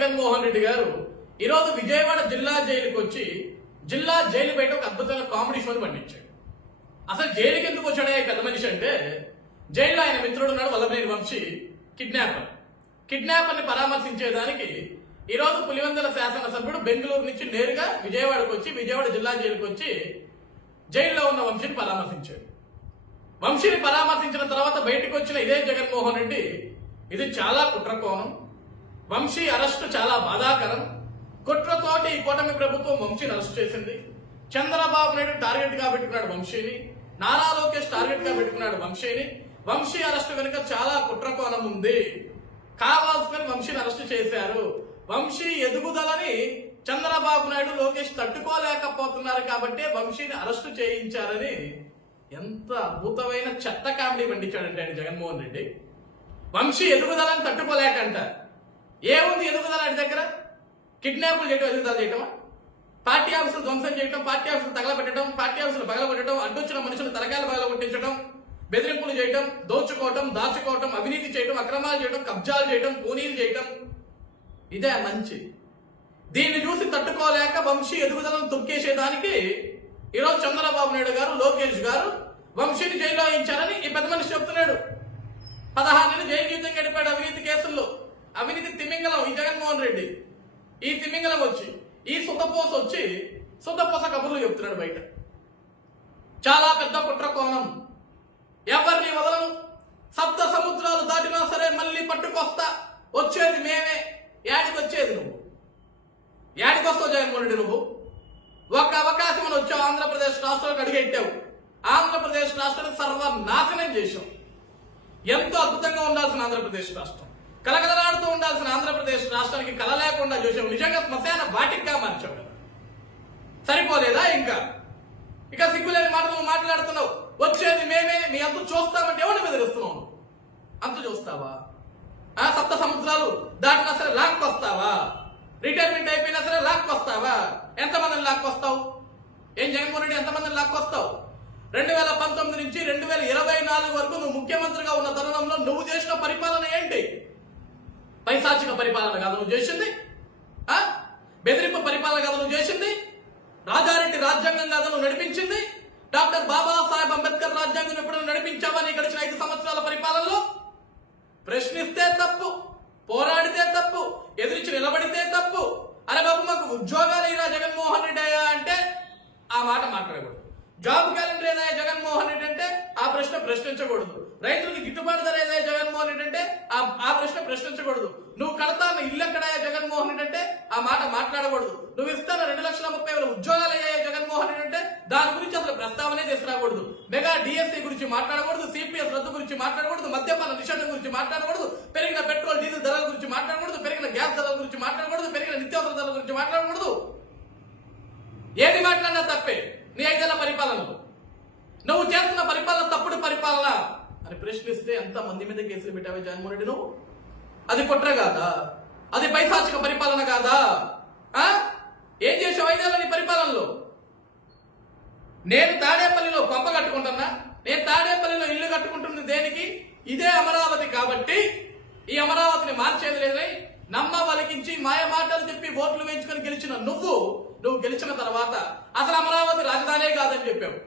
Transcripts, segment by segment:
జగన్మోహన్ రెడ్డి గారు ఈరోజు విజయవాడ జిల్లా జైలుకి వచ్చి జిల్లా జైలు బయట ఒక అద్భుతమైన కామెడీ షోని పండించాడు. అసలు జైలుకి ఎందుకు వచ్చాడే పెద్ద మనిషి అంటే, జైల్లో ఆయన మిత్రుడు ఉన్నాడు వల్లభనేని వంశీ, కిడ్నాపర్ని పరామర్శించేదానికి ఈరోజు పులివెందుల శాసనసభ్యుడు బెంగళూరు నుంచి నేరుగా విజయవాడకు వచ్చి విజయవాడ జిల్లా జైలుకి వచ్చి జైల్లో ఉన్న వంశీని పరామర్శించాడు. వంశీని పరామర్శించిన తర్వాత బయటకు వచ్చిన ఇదే జగన్మోహన్ రెడ్డి, ఇది చాలా కుట్రకోణం, వంశీ అరెస్టు చాలా బాధాకరం, కుట్రతోటి ఈ కూటమి ప్రభుత్వం వంశీని అరెస్ట్ చేసింది, చంద్రబాబు నాయుడు టార్గెట్ గా పెట్టుకున్నాడు వంశీని, నారా లోకేష్ టార్గెట్ గా పెట్టుకున్నాడు వంశీని, వంశీ అరెస్టు వెనుక చాలా కుట్రకోణం ఉంది, కావాల్సిన వంశీని అరెస్ట్ చేశారు, వంశీ ఎదుగుదలని చంద్రబాబు నాయుడు లోకేష్ తట్టుకోలేకపోతున్నారు కాబట్టి వంశీని అరెస్టు చేయించారని ఎంత అద్భుతమైన చెత్త కామెడీ పండించాడంటే ఆయన జగన్మోహన్ రెడ్డి. వంశీ ఎదుగుదలని తట్టుకోలేకంట. ఏముంది ఎదుగుదల ఆయన దగ్గర? కిడ్నాపులు చేయడం ఎదుగుదల చేయటమా? పార్టీ ఆఫీసులు ధ్వంసం చేయడం, పార్టీ ఆఫీసులు తగలబెట్టడం, పార్టీ ఆఫీసులు పగలగొట్టడం, అడ్డొచ్చిన మనుషులు తరగాలు పగలగొట్టించడం, బెదిరింపులు చేయడం, దోచుకోవటం, దాచుకోవటం, అవినీతి చేయడం, అక్రమాలు చేయడం, కబ్జాలు చేయడం, కూనీలు చేయడం, ఇదే మంచి. దీన్ని చూసి తట్టుకోలేక వంశీ ఎదుగుదలను తొక్కేసేదానికి ఈరోజు చంద్రబాబు నాయుడు గారు, లోకేష్ గారు వంశీని జైల్లో వేయించారని ఈ పెద్ద మనిషి చెప్తున్నాడు. 16 నెలలు జైలు జీవితం గడిపాడు అవినీతి కేసుల్లో. అవినీతి తిమింగలం ఈ జగన్మోహన్ రెడ్డి. ఈ తిమింగలం వచ్చి, ఈ సుద్దపోస కబుర్లు చెప్తున్నాడు బయట. చాలా పెద్ద కుట్ర కోణం. ఎవరిని వదలను, సప్త సముద్రాలు దాటినా సరే మళ్ళీ పట్టుకొస్తా, వచ్చేది మేమే. యాడికి వచ్చేది నువ్వు? యాడికొస్తావు జగన్మోహన్ రెడ్డి? నువ్వు ఒక అవకాశం అని వచ్చావు, ఆంధ్రప్రదేశ్ రాష్ట్రానికి అడిగెట్టావు, ఆంధ్రప్రదేశ్ రాష్ట్రాన్ని సర్వనాశనం చేశావు. ఎంతో అద్భుతంగా ఉండాల్సిన ఆంధ్రప్రదేశ్ రాష్ట్రం, కలకలలాడుతూ ఉండాల్సిన ఆంధ్రప్రదేశ్ రాష్ట్రానికి కల లేకుండా చేసావు. నిజంగా శ్మశాన వాటిగా మార్చావు కదా. సరిపోలేదా? ఇక సిగ్గులేని మాటలు మాట్లాడుతున్నావు. వచ్చేది మేమే, మీ అంత చూస్తామంటే ఎవరిని బెదిరిస్తున్నావు? అంత చూస్తావా? సప్త సముద్రాలు దాటినా సరే లాక్కొస్తావా? రిటైర్మెంట్ అయిపోయినా సరే లాక్కొస్తావా? ఎంతమందిని లాక్కొస్తావు? ఏం జగన్మోహన్ రెడ్డి, ఎంతమందిని లాక్కొస్తావు? 2019 నుంచి 2024 వరకు నువ్వు ముఖ్యమంత్రిగా ఉన్న తరుణంలో నువ్వు చేసిన పరిపాలన ఏంటి? పైశాచిక పరిపాలన కాదు నువ్వు చేసింది? బెదిరింపు పరిపాలన కాదు నువ్వు చేసింది? రాజారెడ్డి రాజ్యాంగం కాదు నువ్వు నడిపించింది? డాక్టర్ బాబాసాహెబ్ అంబేద్కర్ రాజ్యాంగం ఎప్పుడు నడిపించావా నీ గడిచిన 5 సంవత్సరాల పరిపాలనలో? ప్రశ్నిస్తే తప్పు, పోరాడితే తప్పు, ఎదిరించి నిలబడితే తప్పు. అరే బాబు మాకు ఉద్యోగాలు అయినా జగన్మోహన్ రెడ్డి అయ్యా అంటే ఆ మాట మాట్లాడకూడదు. జాబ్ క్యాలెండర్ ఏదయ్యా జగన్మోహన్ రెడ్డి అంటే ఆ ప్రశ్న ప్రశ్నించకూడదు. రైతులకు గిట్టుబాటు ధర ఏదయ్యా జగన్మోహన్ రెడ్డి అంటే ఆ ప్రశ్న ప్రశ్నించకూడదు. నువ్వు కడతాను ఇల్లు ఎక్కడయ్యా జగన్మోహన్ రెడ్డి అంటే ఆ మాట మాట్లాడకూడదు. నువ్వు ఇస్తాను 2,30,000 ఉద్యోగాలు అయ్యాయా జగన్మోహన్ రెడ్డి అంటే దాని గురించి అసలు ప్రస్తావనే తీసుకురాకూడదు. మెగా డిఎస్సీ గురించి మాట్లాడకూడదు, సిపిఎస్ రద్దు గురించి మాట్లాడకూడదు, మద్యపాన నిషేధం గురించి మాట్లాడకూడదు, పెరిగిన పెట్రోల్ డీజిల్ ధరల గురించి మాట్లాడకూడదు, పెరిగిన గ్యాస్ ధరల గురించి మాట్లాడకూడదు, పెరిగిన నిత్యావసర ధరల గురించి మాట్లాడకూడదు. ఏది మాట్లాడినా తప్పే. నీ 5 ఏళ్ల పరిపాలనలో నువ్వు చేస్తున్న పరిపాలన తప్పుడు పరిపాలన అని ప్రశ్నిస్తే ఎంత మంది మీద కేసులు పెట్టావే జగన్మోహన్ రెడ్డి నువ్వు? అది కుట్ర కాదా? అది పైశాచిక పరిపాలన కాదా? ఏం చేసావు 5 ఏళ్ల నీ పరిపాలనలో? నేను తాడేపల్లిలో కొంప కట్టుకుంటున్నా, నేను తాడేపల్లిలో ఇల్లు కట్టుకుంటుంది దేనికి? ఇదే అమరావతి కాబట్టి. ఈ అమరావతిని మార్చేది లేదని నమ్మ వలికించి మాయ మాటలు చెప్పి ఓట్లు వేయించుకొని గెలిచిన నువ్వు గెలిచిన తర్వాత అసలు అమరావతి రాజధానే కాదని చెప్పావు.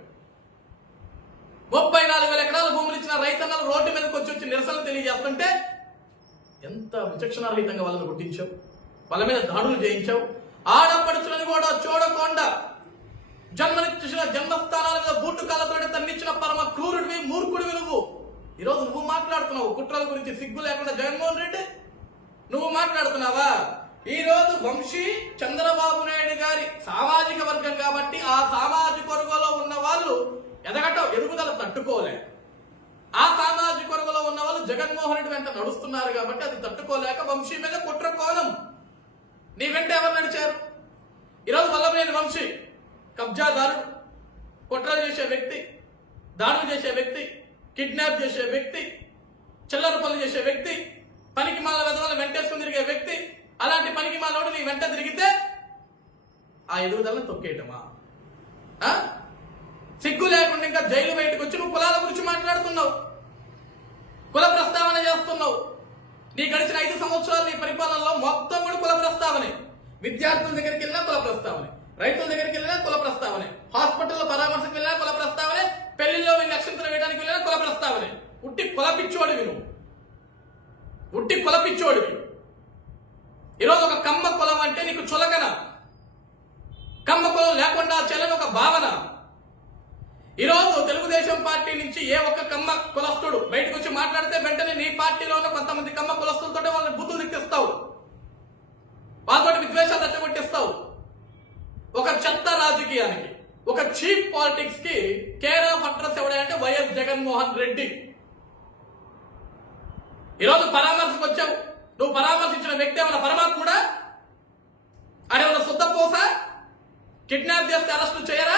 34,000 ఎకరాల భూములు ఇచ్చిన రైతన్నలు రోడ్డు మీదకి వచ్చి నిరసనలు తెలియజేస్తుంటే ఎంత విచక్షణారహితంగా వాళ్ళని గుర్తించావు, వాళ్ళ మీద దాడులు చేయించావు. ఆడపడుచులని కూడా చూడకుండా జన్మనిచ్చిన జన్మస్థానాల మీద బూటు కాళ్ళతోటి తన్నిచ్చిన పరమ క్రూరుడివి, మూర్ఖుడివి నువ్వు. ఈరోజు నువ్వు మాట్లాడుతున్నావు కుట్రల గురించి. సిగ్గు లేకుండా జగన్మోహన్ రెడ్డి నువ్వు మాట్లాడుతున్నావా? ఈ రోజు వంశీ చంద్రబాబు నాయుడు గారి సామాజిక వర్గం కాబట్టి ఆ సామాజిక వర్గంలో ఉన్న వాళ్ళు ఎదుగుదల తట్టుకోలేక, ఆ సామాజిక వర్గంలో ఉన్న వాళ్ళు జగన్మోహన్ రెడ్డి వెంట నడుస్తున్నారు కాబట్టి అది తట్టుకోలేక వంశీ మీద కుట్ర కోణం. నీ వెంట ఎవరు నడిచారు? ఈరోజు వల్లభనేని వంశీ కబ్జాదారుడు, కుట్రలు చేసే వ్యక్తి, దాడులు చేసే వ్యక్తి, కిడ్నాప్ చేసే వ్యక్తి, చిల్లర పనులు చేసే వ్యక్తి, పనికి మాల వెధవలను వెంటేసుకుని తిరిగే వ్యక్తి. అలాంటి పనికి మాలోడు నీ వెంట తిరిగితే ఆ ఎదుగుదలను తొక్కేయటమా? సిగ్గు లేకుండా ఇంకా జైలు బయటకు వచ్చి నువ్వు కులాల గురించి మాట్లాడుతున్నావు, కుల ప్రస్తావన చేస్తున్నావు. నీ గడిచిన 5 సంవత్సరాలు నీ పరిపాలనలో మొత్తం కూడా కుల ప్రస్తావనే. విద్యార్థుల దగ్గరికి వెళ్ళినా కుల ప్రస్తావనే, రైతుల దగ్గరికి వెళ్ళినా కుల ప్రస్తావనే, హాస్పిటల్లో పరామర్శకు వెళ్ళినా కుల ప్రస్తావనే, పెళ్లిలో వెళ్ళి అక్షంతలు వేయడానికి వెళ్ళినా కుల ప్రస్తావనే. ఉట్టి కులపిచ్చోడివి నువ్వు, ఉట్టి కులపిచ్చోడివి. ఈరోజు ఒక కమ్మ కులం అంటే నీకు చులకన, కమ్మ కులం లేకుండా చెల్లని ఒక భావన. ఈరోజు తెలుగుదేశం పార్టీ నుంచి ఏ ఒక్క కమ్మ కులస్తుడు బయటకు వచ్చి మాట్లాడితే వెంటనే నీ పార్టీలో ఉన్న కొంతమంది కమ్మ కులస్తులతో వాళ్ళని బుద్ధులు దిక్కిస్తావు, వాళ్ళతో విద్వేషాలు రెచ్చగొట్టిస్తావు. ఒక చెత్త రాజకీయానికి, ఒక చీప్ పాలిటిక్స్ కి కేర్ ఆఫ్ అడ్రస్ ఎవడంటే వైఎస్ జగన్మోహన్ రెడ్డి. ఈరోజు పరామర్శకు వచ్చావు, నువ్వు పరామర్శించిన వ్యక్తి ఏమైనా పరమాత్ముడా? అదేమన్నా శుద్ధ పోసా? కిడ్నాప్ చేస్తే అరెస్టు చేయరా?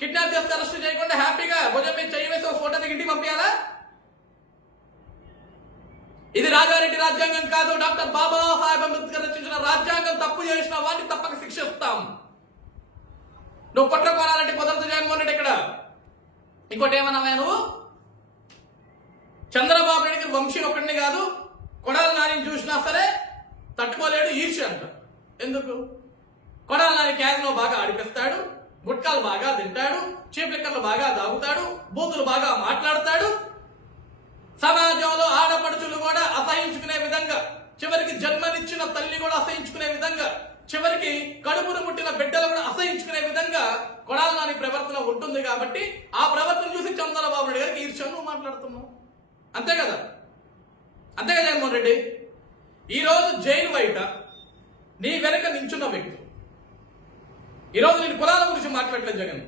కిడ్నాప్ చేస్తే అరెస్టు చేయకుండా హ్యాపీగా భుజం మీద చెయ్యి వేసి ఒక ఫోటో దిగి ఇంటికి పంపించాలా? ఇది రాజారెడ్డి రాజ్యాంగం కాదు, డాక్టర్ బాబాసాహెబ్ అంబేద్కర్ రచించిన రాజ్యాంగం. తప్పు చేసిన వాడిని తప్పక శిక్షిస్తాం. నువ్వు కుట్ర కోరాలంటే కుదరదు జగన్మోహన్ రెడ్డి. ఇక్కడ ఇంకోటి ఏమన్నావా నువ్వు? చంద్రబాబు నాయుడికి వంశీ ఒకటిని కాదు, కొడాలి నానిని చూసినా సరే తట్టుకోలేడు, ఈర్ష్య అంట. ఎందుకు? కొడాలి నాని క్యాజినో బాగా ఆడిపిస్తాడు, గుట్కాలు బాగా తింటాడు, చీప్ లిక్కర్లు బాగా దాగుతాడు, బూతులు బాగా మాట్లాడతాడు. సమాజంలో ఆడపడుచులు కూడా అసహించుకునే విధంగా, చివరికి జన్మనిచ్చిన తల్లి కూడా అసహించుకునే విధంగా, చివరికి కడుపును పుట్టిన బిడ్డలు కూడా అసహించుకునే విధంగా కొడాలి నాని ప్రవర్తన ఉంటుంది. కాబట్టి ఆ ప్రవర్తన చూసి చంద్రబాబు నాయుడు గారికి ఈర్ష్య నువ్వు మాట్లాడుతున్నావు. అంతే కదా? అంతే కదా జగన్మోహన్ రెడ్డి? ఈరోజు జైలు బయట నీ వెనక నించున్న వ్యక్తి, ఈరోజు నేను కులాల గురించి మాట్లాడలేదు జగన్,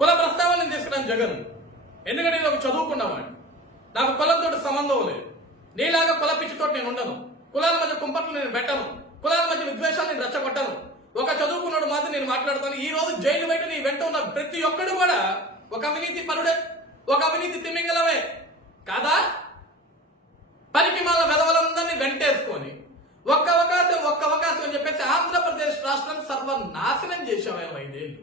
కుల ప్రస్తావన తీసుకున్నాను జగన్. ఎందుకంటే నేను ఒక చదువుకున్నవాడిని, నాకు కులంతో సంబంధం లేదు. నీలాగా కుల పిచ్చితో నేను ఉండను, కులాల మధ్య కుంపట్లు నేను పెట్టను, కులాల మధ్య విద్వేషాలు నేను రెచ్చగొట్టను. ఒక చదువుకున్నాడు మాత్రం నేను మాట్లాడతాను. ఈ రోజు జైలు బయట నీ వెంట ఉన్న ప్రతి ఒక్కడు కూడా ఒక అవినీతి పరుడే, ఒక అవినీతి తిమింగలమే కాదా? పరికిమాల వెధవలందరినీ వెంటేసుకొని ఒక్క అవకాశం అని చెప్పేసి ఆంధ్రప్రదేశ్ రాష్ట్రాన్ని సర్వనాశనం చేసావు 5 ఏళ్ళు.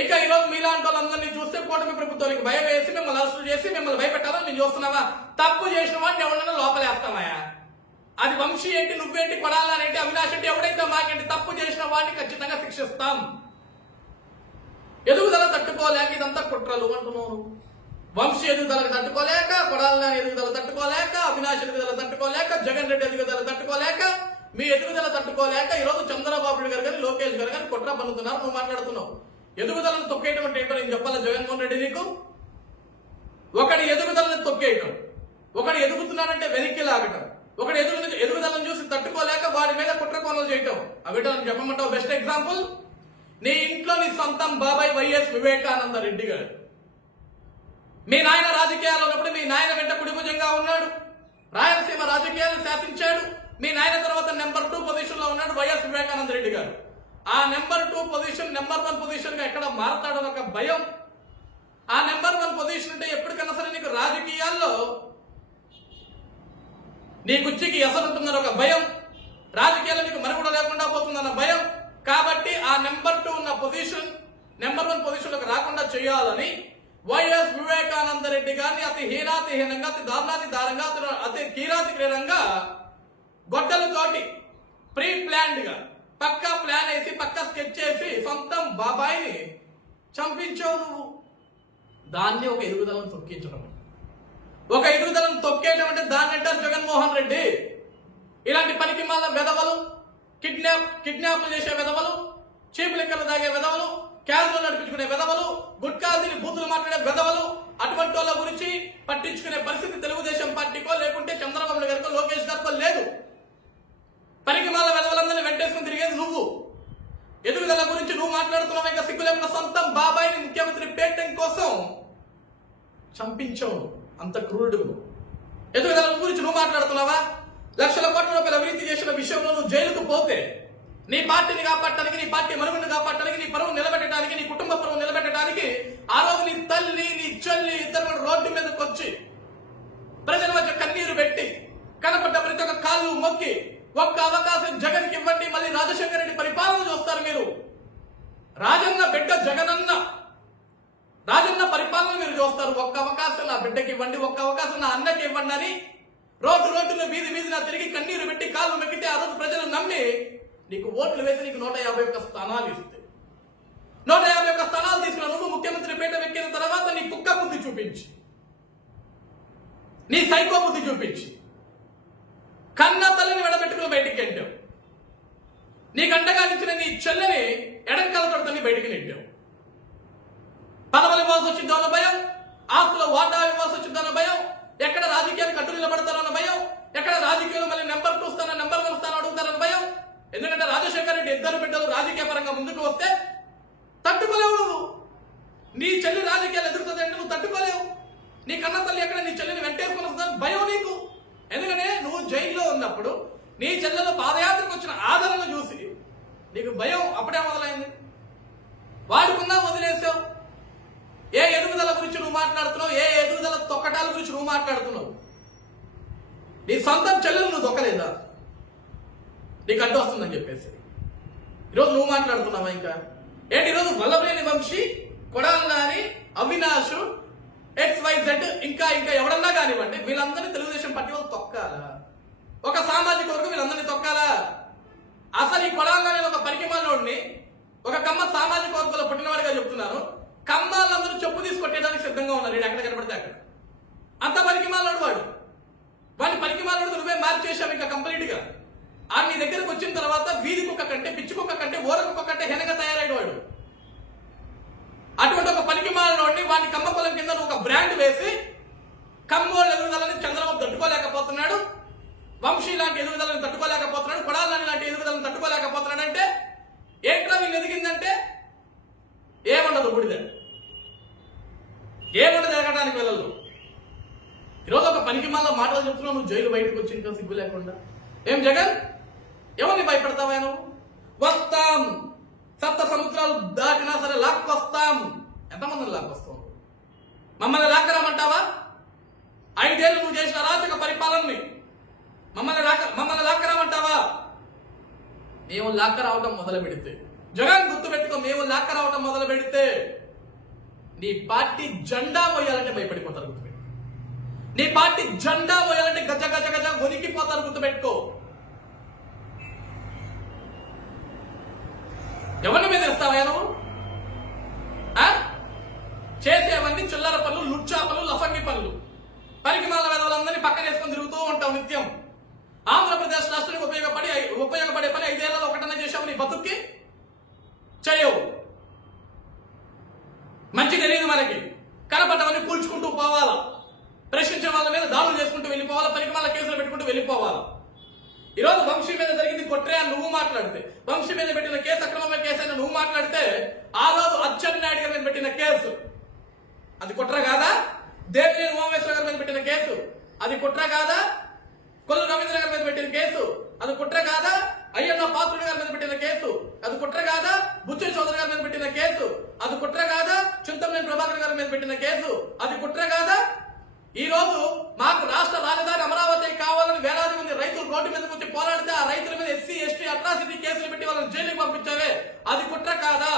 ఇక ఈరోజు మీలాంటి వాళ్ళందరినీ చూస్తే కూటమి ప్రభుత్వానికి భయం వేసి మిమ్మల్ని అరెస్టు చేసి మిమ్మల్ని భయపెట్టాలని నేను చూస్తున్నావా? తప్పు చేసిన వాడిని ఎవరైనా లోపలేస్తామాయా? అది వంశీ ఏంటి, నువ్వేంటి, కొడాలనేంటి, అవినాష్ ఏంటి, ఎవడైతే మాకేంటి? తప్పు చేసిన వాడిని ఖచ్చితంగా శిక్షిస్తాం. ఎదుగుదల తట్టుకోలేక ఇదంతా కుట్రలు అంటున్నావు. వంశీ ఎదుగుదలకు తట్టుకోలేక, కొడాలి ఎదుగుదల తట్టుకోలేక, అవినాష్ ఎదుగుదల తట్టుకోలేక, జగన్ రెడ్డి ఎదుగుదల తట్టుకోలేక, మీ ఎదుగుదల తట్టుకోలేక ఈరోజు చంద్రబాబు నాయుడు గారు కానీ లోకేష్ గారు కానీ కుట్ర పన్నుతున్నారు. నువ్వు మాట్లాడుతున్నావు. ఎదుగుదలను తొక్కేయడం అంటే ఏంటో నేను చెప్పాలా జగన్మోహన్ రెడ్డి నీకు? ఒకటి ఎదుగుదలను తొక్కేయటం, ఒకటి ఎదుగుతున్నాడంటే వెనక్కి లాగటం, ఒకటి ఎదుగుదలను చూసి తట్టుకోలేక వాడి మీద కుట్ర కోణాలు చేయటం. అవిటో చెప్పమంటావు. బెస్ట్ ఎగ్జాంపుల్, నీ ఇంట్లో నీ సొంతం బాబాయ్ వైఎస్ వివేకానంద రెడ్డి గారు. మీ నాయన రాజకీయాల్లో ఉన్నప్పుడు మీ నాయన వెంట కుడిభుజంగా ఉన్నాడు, రాయలసీమ రాజకీయాలను శాసించాడు. మీ నాయన తర్వాత నెంబర్ 2 పొజిషన్ లో ఉన్నాడు వైఎస్ వివేకానంద రెడ్డి గారు. ఆ నెంబర్ 2 పొజిషన్ నెంబర్ 1 పొజిషన్ గా ఎక్కడ మారతాడో ఒక భయం. ఆ నెంబర్ 1 పొజిషన్ అంటే ఎప్పటికన్నా సరే నీకు రాజకీయాల్లో నీ కుర్చీకి ఎసరుంటుందని ఒక భయం, రాజకీయాల్లో నీకు మనుగడ లేకుండా పోతుందన్న భయం. కాబట్టి ఆ నెంబర్ 2 ఉన్న పొజిషన్ నెంబర్ 1 పొజిషన్ లోకి రాకుండా చేయాలని వైఎస్ వివేకానంద రెడ్డి గారిని అతి హీనాతిహీనంగా, అతి దారుణాతి దారంగా, అతి కీరాతికీరంగా గొడ్డలతోటి ప్రీ ప్లాన్డ్ గా పక్కా ప్లాన్ వేసి పక్కా స్కెచ్ చేసి సొంతం బాబాయిని చంపించావు నువ్వు. దాన్ని ఒక ఎదుగుదలను తొక్కించడం, ఒక ఎదుగుదలను తొక్కేయడం అంటే దాన్ని అంటారు జగన్మోహన్ రెడ్డి. ఇలాంటి పనికి మాల వెధవలు, కిడ్నాప్లు చేసే వెధవలు, చీప్ లిక్కర్లు తాగే వెధవలు, క్యాజులు నడిపించుకునే వెధవలు, గుట్కాల్ని బూతులు మాట్లాడే వెధవలు, అటువంటి వాళ్ళ గురించి పట్టించుకునే పరిస్థితి తెలుగుదేశం పార్టీకో లేకుంటే చంద్రబాబు నాయుడు గారికో లోకేష్ గారికో లేదు. పరికిమాల వెధవలందరినీ వెంటేసుకుని తిరిగేది నువ్వు. ఎదుగుదల గురించి నువ్వు మాట్లాడుతున్నావు. ఇంకా సిగ్గులేకుండా సొంతం బాబాయిని ముఖ్యమంత్రి పేటం కోసం చంపించావు. అంత క్రూరుడు. ఎదుగుదల గురించి నువ్వు మాట్లాడుతున్నావా? లక్షల కోట్ల రూపాయల అవినీతి చేసిన విషయంలో నువ్వు జైలుకు పోతే నీ పార్టీని కాపాడటానికి, నీ పార్టీ మనుగడను కాపాడటానికి, నీ పరువు నిలబెట్టడానికి, నీ కుటుంబ పరువు నిలబెట్టడానికి ఆ రోజు నీ తల్లి, నీ చెల్లి ఇద్దరు రోడ్డు మీదకి వచ్చి ప్రజల మధ్య కన్నీరు పెట్టి కనపడ్డ ప్రతి ఒక్క కాళ్ళు మొక్కి ఒక్క అవకాశం జగన్కి ఇవ్వండి, మళ్ళీ రాజశేఖర రెడ్డి పరిపాలన చూస్తారు మీరు. రాజన్న బిడ్డ జగనన్న, రాజన్న పరిపాలన మీరు చూస్తారు. ఒక్క అవకాశం నా బిడ్డకి ఇవ్వండి, ఒక్క అవకాశం నా అన్నకి ఇవ్వండి అని రోడ్డున వీధిన తిరిగి కన్నీరు పెట్టి కాళ్ళు మెక్కితే ఆ రోజు ప్రజలు నమ్మి నీకు ఓట్లు వేసి నీకు 151 స్థానాలు ఇస్తే 151 స్థానాలు తీసుకున్న నువ్వు ముఖ్యమంత్రి పీట ఎక్కిన తర్వాత నీ కుక్క బుద్ధి చూపించి, నీ సైకో బుద్ధి చూపించి కన్న తల్లిని వెడబెట్టుకుని బయటికి నెట్టావు. నీకు అండగా నిచ్చిన నీ చెల్లెని ఎడంకలతో బయటికి నెట్టావు. పదవులు ఇవ్వాల్సి వచ్చిందన్న భయం, ఆస్తులో వాటా ఇవ్వాల్సి వచ్చిందన్న భయం, ఎక్కడ రాజకీయానికి అడ్డు నిలబడతారన్న భయం, ఎక్కడ రాజకీయాలు మళ్ళీ నెంబర్ 2 స్థానం నెంబర్ 1 స్థానం అడుగుతారన్న భయం. ఎందుకంటే రాజశేఖర్ రెడ్డి ఇద్దరు బిడ్డలు రాజకీయ పరంగా ముందుకు వస్తే తట్టుకోలేవు. నువ్వు నీ చెల్లి రాజకీయాలు ఎదుగుతుంది అంటే నువ్వు తట్టుకోలేవు. నీ కన్న తల్లి ఎక్కడ నీ చెల్లిని వెంటేసుకుని వస్తుందని భయం నీకు. ఎందుకంటే నువ్వు జైల్లో ఉన్నప్పుడు నీ చెల్లెలు పాదయాత్రకు వచ్చిన ఆదరణ చూసి నీకు భయం అప్పుడే మొదలైంది. వాడుకున్నా వదిలేసావు. ఏ ఎదుగుదల గురించి నువ్వు మాట్లాడుతున్నావు? ఏ ఎదుగుదల తొక్కటాల గురించి నువ్వు మాట్లాడుతున్నావు? నీ సొంతం చెల్లెలు నువ్వు దొక్కలేదా? నీకు అడ్డు వస్తుందని చెప్పేసి ఈరోజు నువ్వు మాట్లాడుతున్నావా? ఇంకా ఏంటి ఈరోజు వల్లభనేని వంశీ, కొడాలి నాని, అవినాష్, XYZ ఇంకా ఎవడన్నా కానివ్వండి, వీళ్ళందరినీ తెలుగుదేశం పార్టీ వాళ్ళు తొక్కాలా? ఒక సామాజిక వర్గం వీళ్ళందరినీ తొక్కాలా? అసలు ఈ కొడాలి నాని ఒక పరికిమాలోడిని, ఒక కమ్మ సామాజిక వర్గంలో పుట్టినవాడిగా చెప్తున్నాను. కమ్మాలందరూ చెప్పు తీసుకొట్టేయడానికి సిద్ధంగా ఉన్నారు. వీడు ఎక్కడ కనబడితే అక్కడ అంత పరికిమాలోడు వాడు. వాడిని పరికిమాలోడు నువ్వే మార్చేసావు ఇంకా కంప్లీట్ గా. ఆ నీ దగ్గరకు వచ్చిన తర్వాత వీధి కుక్క కంటే, పిచ్చి కుక్క కంటే, ఓర కుక్క కంటే హీనంగా తయారైన వాడు. అటువంటి ఒక పనికిమాలినోడిని వాడిని కమ్మ పొలం కింద ఒక బ్రాండ్ వేసి కమ్మోళ్ళ ఎదుగుదలని చంద్రబాబు తట్టుకోలేకపోతున్నాడు, వంశీ లాంటి ఎదుగుదలని తట్టుకోలేకపోతున్నాడు, కొడాలి లాంటి ఎదుగుదలను తట్టుకోలేకపోతున్నాడు. అంటే ఏంట్రా వీళ్ళు ఎదిగిందంటే ఏముండదు, బుడిద ఏముండదు, ఎదగడానికి వెళ్ళదు. ఈరోజు ఒక పనికిమాల మాటలు చెప్తున్నావు, నువ్వు జైలు బయటకు వచ్చి ఇంకా సిగ్గు లేకుండా. ఏం జగన్, ఎవరిని భయపెడతావా నువ్వు? వస్తాం, సప్త సముద్రాలు దాటినా సరే లాక్కొస్తాం. ఎంతమందిని లాక్కొస్తావు? మమ్మల్ని లాక్కరామంటావా? 5 ఏళ్ళు నువ్వు చేసిన అరాచక పరిపాలనని మమ్మల్ని లాక్కరామంటావా? మేము లాక్కరావటం మొదలు పెడితే, జగన్ గుర్తు పెట్టుకో, మేము లాక్కరావటం మొదలు పెడితే నీ పార్టీ జెండా మోయాలంటే భయపడిపోతారు. గుర్తుపెట్టుకో, నీ పార్టీ జెండా మోయాలంటే గజ గజ గజ వణికిపోతారు. గుర్తుపెట్టుకో. ఎవరి మీద ఇస్తావా నువ్వు? చేసేవన్నీ చిల్లర పనులు, లుచ్చా పనులు, లఫంగి పనులు, పరికిమాల వాళ్ళందరినీ పక్కన వేసుకొని తిరుగుతూ ఉంటావు నిత్యం. ఆంధ్రప్రదేశ్ రాష్ట్రానికి ఉపయోగపడే పని 5 ఏళ్లలో ఒకటన్నా చేసావు నీ బతుక్కి? చేయవు. మంచి తెలియదు మనకి. కనపడ్డవన్నీ కూల్చుకుంటూ పోవాలా, ప్రశ్నించిన వాళ్ళ మీద దాడులు చేసుకుంటూ వెళ్ళిపోవాలా, పరికిమాల కేసులు పెట్టుకుంటూ వెళ్ళిపోవాలా. ఈరోజు వంశీ మీద జరిగింది కొట్రే అని నువ్వు మాట్లాడితే, వంశీ మీద పెట్టిన కేసు అక్రమమైన కేసు అయినా నువ్వు మాట్లాడితే, ఆ రోజు అచ్చెన్నాయుడు గారి మీద పెట్టిన కేసు అది కుట్ర కాదా? దేవినేని ఉమామేశ్వర గారి మీద పెట్టిన కేసు అది కుట్ర కాదా? కొల్లు రవీంద్ర గారి మీద పెట్టిన కేసు అది కుట్ర కాదా? అయ్యన్న పాత్రుడి గారి మీద పెట్టిన కేసు అది కుట్ర కాదా? బుచ్చయ్య చౌదరి గారి మీద పెట్టిన కేసు అది కుట్ర కాదా? చింతమనేని ప్రభాకర్ గారి మీద పెట్టిన కేసు అది కుట్ర కాదా? ఈ రోజు మాకు రాష్ట్ర రాజధాని అమరావతి కావాలని వేలాది మంది రైతులు రోడ్డు మీదకి వచ్చి పోరాడితే ఆ రైతుల మీద SC, ST అట్రాసిటీ కేసులు పెట్టి వాళ్ళని జైలుకి పంపించావే అది కుట్ర కాదా?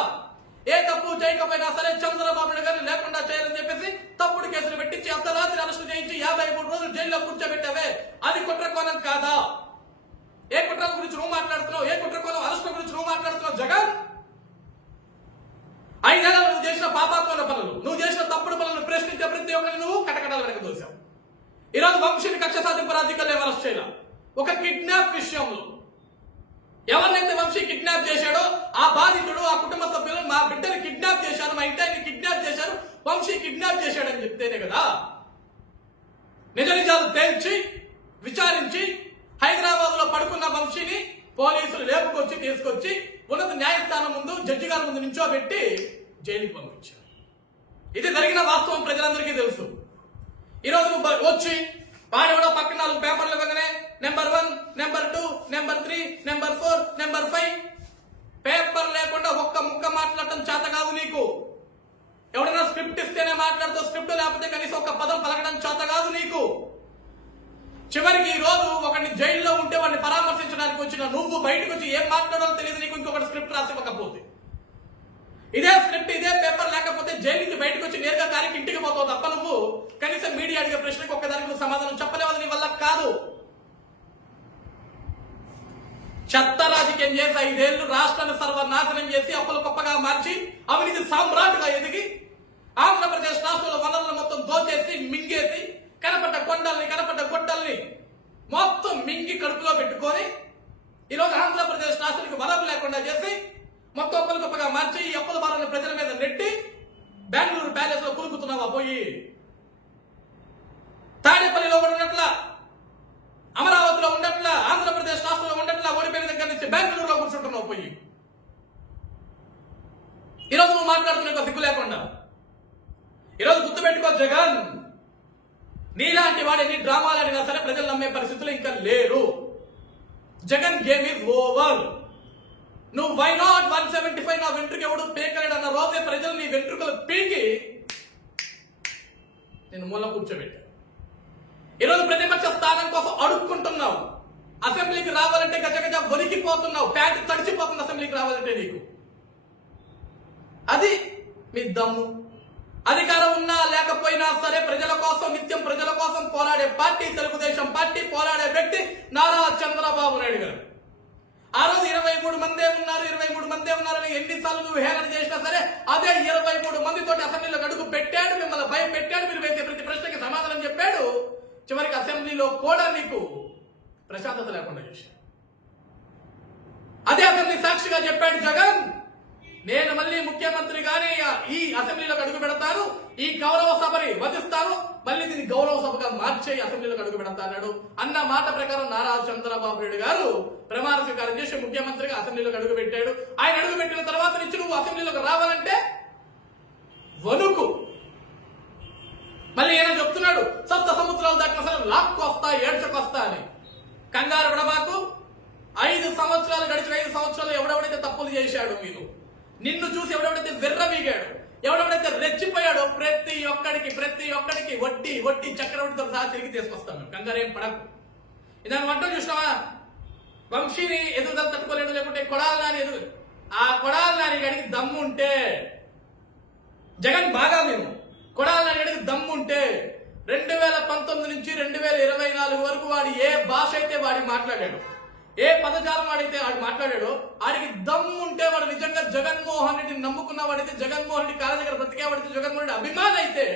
ఏ తప్పు చేయకపోయినా సరే చంద్రబాబు నాయుడు గారిని లేకుండా చేయాలని చెప్పేసి తప్పుడు కేసులు పెట్టించి అర్ధరాత్రి అరెస్టు చేయించి 53 రోజులు జైల్లో కూర్చోబెట్టావే అది కుట్ర కోణం కాదా? ఏ కుట్రల గురించి నువ్వు మాట్లాడుతున్నావు? ఏ కుట్ర కోణం అరెస్టు గురించి నువ్వు మాట్లాడుతున్నావు? జగన్, 5 ఏళ్లలో నువ్వు చేసిన పాపాత్మల పనులు, నువ్వు చేసిన తప్పుడు పనులను ప్రశ్నించే ప్రతి ఒక్కరిని నువ్వు కటకటాల వెనక దోశావు. ఈరోజు వంశీని కక్ష సాధింపు రాజకీయాలు అరెస్ట్ చేయాల. ఒక కిడ్నాప్ విషయంలో ఎవరినైతే వంశీ కిడ్నాప్ చేశాడో ఆ బాధితుడు, ఆ కుటుంబ సభ్యులు మా బిడ్డని కిడ్నాప్ చేశారు, మా ఇంటిని కిడ్నాప్ చేశారు, వంశీ కిడ్నాప్ చేశాడని చెప్తేనే కదా నిజ నిజాలు తేల్చి విచారించి హైదరాబాద్ లో పడుకున్న వంశీని పోలీసులు లేపుకొచ్చి తీసుకొచ్చి ఉన్నత న్యాయస్థానం ముందు జడ్జి గారి ముందు నించోబెట్టి జైలుకి పంపించారు. ఇది జరిగిన వాస్తవం ప్రజలందరికీ తెలుసు. ఈరోజు నువ్వు వచ్చి వాడెవడో పక్కన 4 పేపర్లు ఇవ్వగానే number 1, number 2, number 3, number 4, number 5 paper లేకుండా ఒక్క ముక్క మాట్లాడటం చేత కాదు నీకు. ఎవడైనా స్క్రిప్ట్ ఇస్తేనే మాట్లాడుతూ, స్క్రిప్ట్ లేకపోతే కనీసం ఒక పదం పలకడం చేత కాదు నీకు. చివరికి ఈ రోజు ఒకరిని జైల్లో ఉంటే వాడిని పరామర్శించడానికి వచ్చిన నువ్వు బయటకు వచ్చి ఏం మాట్లాడాలో తెలియదు నీకు. ఇంకొకటి స్క్రిప్ట్ రాసి ఇవ్వకపోతే ఇదే స్క్రిప్ట్ ఇదే పేపర్ లేకపోతే జైలు నుంచి బయటకు వచ్చి నేరుగా దానికి ఇంటికి పోతావు తప్ప నువ్వు కనీసం మీడియా అడిగే ప్రశ్నకు ఒక్కదానికి నువ్వు సమాధానం చెప్పలేవని నీ వల్ల కాదు. చెత్త రాజకీయం చేసి 5 ఏళ్లు రాష్ట్రాన్ని సర్వనాశనం చేసి అప్పుల కుప్పగా మార్చి అవినీతి సామ్రాట్గా ఎదిగి ఆంధ్రప్రదేశ్ రాష్ట్రంలో వనరులు మొత్తం దోచేసి మింగేసి కనపడ్డ కొండల్ని కనపడ్డ గుట్టల్ని మొత్తం మింగి కడుపులో పెట్టుకొని ఈరోజు ఆంధ్రప్రదేశ్ రాష్ట్రానికి వనరులు లేకుండా చేసి మొత్తం అప్పుల కుప్పగా మార్చి ఈ అప్పుల భారాన్ని ప్రజల మీద నెట్టి బెంగళూరు ప్యాలెస్ లో కులుకుతున్నావా పోయి, తాడేపల్లిలో కూడా ఉన్నట్ల, అమరావతిలో ఉండట్లా, ఆంధ్రప్రదేశ్ రాష్ట్రంలో ఉండట్లా, ఓడిపోయిన దగ్గర నుంచి బెంగళూరులో కూర్చుంటున్నావు పోయి. ఈరోజు నువ్వు మాట్లాడుతున్న సిగ్గు లేకుండా. ఈరోజు గుర్తుపెట్టుకో జగన్, నీలాంటి వాడు ఎన్ని డ్రామాలు అడినా సరే ప్రజలు నమ్మే పరిస్థితులు ఇంకా లేరు. Jagan game is over. నువ్వు వై నాట్ 175 నా వెంట్రుక ఎవడు పేకలేడు అన్న రోజే ప్రజలు నీ వెంట్రుకలు పీకి నేను మూల కూర్చోబెట్టా. ఈరోజు ప్రతిపక్ష స్థానం కోసం అడుక్కుంటున్నావు. అసెంబ్లీకి రావాలంటే గజగజ వణికిపోతున్నావు, ప్యాంటు తడిచిపోతుంది అసెంబ్లీకి రావాలంటే నీకు. అది మీ దమ్ము. అధికారం ఉన్నా లేకపోయినా సరే ప్రజల కోసం నిత్యం ప్రజల కోసం పోరాడే పార్టీ తెలుగుదేశం పార్టీ, పోరాడే వ్యక్తి నారా చంద్రబాబు నాయుడు గారు. ఆ రోజు 23 మందే ఉన్నారని ఎన్నిసార్లు నువ్వు హేళన చేసినా సరే అదే 23 మందితో అసెంబ్లీలో అడుగు పెట్టాడు, మిమ్మల్ని భయపెట్టాడు, మీరు వేసే ప్రతి ప్రశ్నకి సమాధానం చెప్పాడు. చివరికి అసెంబ్లీలో కూడా నీకు ప్రశాంతత లేకుండా చేశాడు. అదే అసెంబ్లీ సాక్షిగా చెప్పాడు జగన్, నేను మళ్ళీ ముఖ్యమంత్రిగానే ఈ అసెంబ్లీలోకి అడుగు పెడతాను, ఈ గౌరవ సభని వధిస్తాను, మళ్ళీ దీన్ని గౌరవ సభగా మార్చే అసెంబ్లీలోకి అడుగు పెడతాడు అన్న మాట ప్రకారం నారా చంద్రబాబు నాయుడు గారు ప్రమాణ స్వీకారం చేసి ముఖ్యమంత్రిగా అసెంబ్లీలోకి అడుగు పెట్టాడు. ఆయన అడుగు పెట్టిన తర్వాత నుంచి నువ్వు అసెంబ్లీలోకి రావాలంటే వణుకు. మళ్ళీ ఏమైనా చెప్తున్నాడు, సప్త సముద్రాలు దాటిన సరే లాక్కొస్తా ఏడ్చకొస్తా అని. కంగారు పడబాకు. 5 సంవత్సరాలు గడిచిన 5 సంవత్సరాలు ఎవడెవడైతే తప్పులు చేశాడు, మీరు నిన్ను చూసి ఎవడెవడైతే విర్రవీగాడు, ఎవడెవడైతే రెచ్చిపోయాడో ప్రతి ఒక్కడికి వడ్డీ చక్రవర్తితో సహా తిరిగి తీసుకొస్తాను. కంగారేం పడకు. ఇదాని వంట చూసినావా, వంశీని ఎదుగుదల తట్టుకోలేడు, లేకుంటే కొడాలి నాని ఎదుగు. ఆ కొడాలి నాని గడికి దమ్ముంటే జగన్ బాగా విను, కొడాలి నాని గడికి దమ్ముంటే 2019 నుంచి 2024 వరకు వాడు ఏ భాష అయితే వాడి మాట్లాడాడు, ఏ పదజాలం వాడైతే వాడు మాట్లాడాడో ఆడికి దమ్ము ఉంటే వాడు నిజంగా జగన్మోహన్ రెడ్డిని నమ్ముకున్న వాడైతే, జగన్మోహన్ రెడ్డి కాళ్ళ దగ్గర బ్రతికేవాడితే, జగన్మోహన్ రెడ్డి అభిమాని అయితే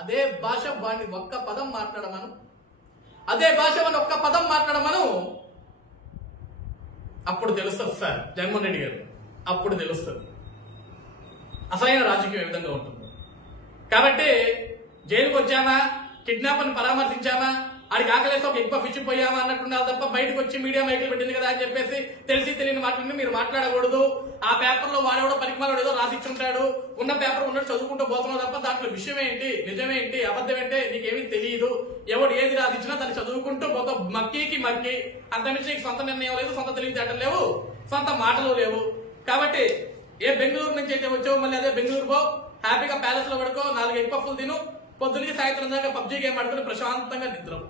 అదే భాష వాడిని ఒక్క పదం మాట్లాడమను, అదే భాష వాడిని ఒక్క పదం మాట్లాడమను. అప్పుడు తెలుస్తుంది సార్ జగన్మోహన్ రెడ్డి గారు, అప్పుడు తెలుస్తుంది అసలైన రాజకీయం ఏ విధంగా ఉంటుంది. కాబట్టి జైలుకు వచ్చామా, కిడ్నాపర్ని పరామర్శించామా, ఆడికి ఆకలేసి ఒక ఎక్కువ ఫిష్ పోయామా అన్నట్టున్నారు తప్ప బయటకు వచ్చి మీడియా మైకులు పెట్టింది కదా అని చెప్పేసి తెలియని మాటలని మీరు మాట్లాడకూడదు. ఆ పేపర్లో వాడేవాడో పరికమాలు ఏదో రాసిచ్చుంటాడు, ఉన్న పేపర్ ఉన్నట్టు చదువుకుంటూ పోతున్నావు తప్ప దాంట్లో విషయం ఏంటి, నిజమేంటి, అబద్ధం ఏంటి నీకేమీ తెలియదు. ఎవడు ఏది రాసిచ్చినా దాన్ని చదువుకుంటూ పోతా మక్కి అంతమించి నీకు సొంత నిర్ణయం లేదు, సొంత తెలివితేటలు లేవు, సొంత మాటలు లేవు. కాబట్టి ఏ బెంగళూరు నుంచి అయితే వచ్చావు మళ్ళీ అదే బెంగళూరు పో, హ్యాపీగా ప్యాలెస్ లో పడుకో, 4 ఎగ్ పఫ్ఫులు తిను, పొద్దునికి సాయంత్రం దాకా పబ్జీ గేమ్ ఆడుకుని ప్రశాంతంగా నిద్రవు.